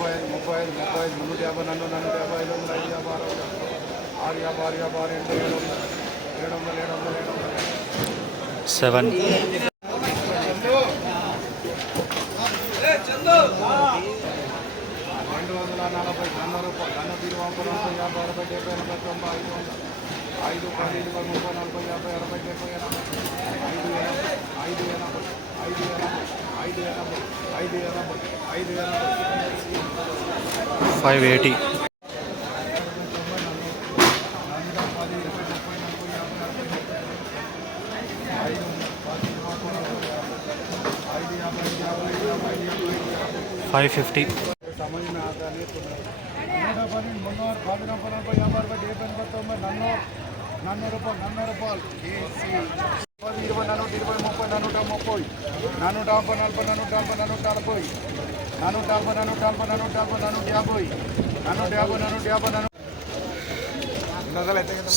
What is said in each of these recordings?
ముప్పై ఐదు ముప్పై ఐదు ముప్పై ఐదు మున్నూట యాభై నన్ను నూట యాభై ఐదు వందల ఐదు యాభై ఆరు వందల ఆరు యాభై ఆరు యాభై ఆరు ఏడు ఏడు వందలు ఏడు వందలు ఏడు వందలు ఏడు వందలు సెవెన్ రెండు వందల నలభై గన్న రూపాయలు గన్న తీరు తిరువాపురం యాభై అరవై డెబ్బై ఎనభై తొంభై ఐదు వందలు ఐదు పదిహేను వందల ముప్పై నలభై యాభై అరవై డెబ్బై ఎనభై ఐదు ఎనభై ఐదు ఎనభై ఐదు ఎనభై ఐదు ఎనభై ఐదు ఎనభై ఐదు ఎనభై ఫైవ్ ఎయిటీ ఫైవ్ ఫిఫ్టీ నన్ను రూపాయలు నన్ను రూపాయలు ఇరవై నలభై ఇరవై ముప్పై నూట ముప్పై నానూట యాభై నలభై నానూట యాభై నానూట నలభై నానూట యాభై నానూట యాభై నానూట యాభై నానూట యాభై నానూట యాభై నానూట యాభై నానూట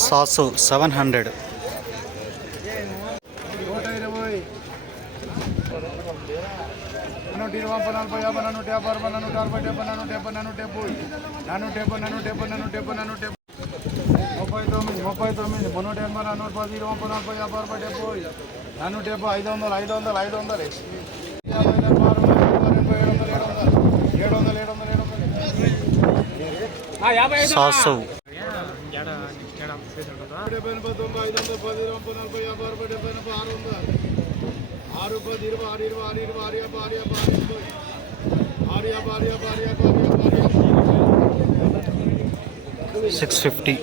సాసు సెవెన్ హండ్రెడ్ నూట ఇరవై నూట ఇరవై నలభై యాభై నూట యాభై అరవై నూట అరవై డెబ్బై నూట డెబ్బై నూట డెబ్బై నూట డెబ్బై నూట డెబ్బై నూట డెబ్బై నూట డెబ్బై ముప్పై తొమ్మిది ముప్పై తొమ్మిది నూట ఎనభై నూట పది ఇరవై ముప్పై నలభై యాభై అరవై డెబ్బై నన్ను డెబ్బై ఐదు వందలు ఐదు వందలు ఐదు వందలు ఏడు వందలు ఏడు వందలు ఏడు వందలు డెబ్బై ఎనభై తొంభై ఐదు వందల పది ముప్పై నలభై యాభై ఆరు వందలు ఆరు పది ఇరవై ఆరు ఇరవై ఆరు ఇరవై ఆరు యాభై సిక్స్ ఫిఫ్టీ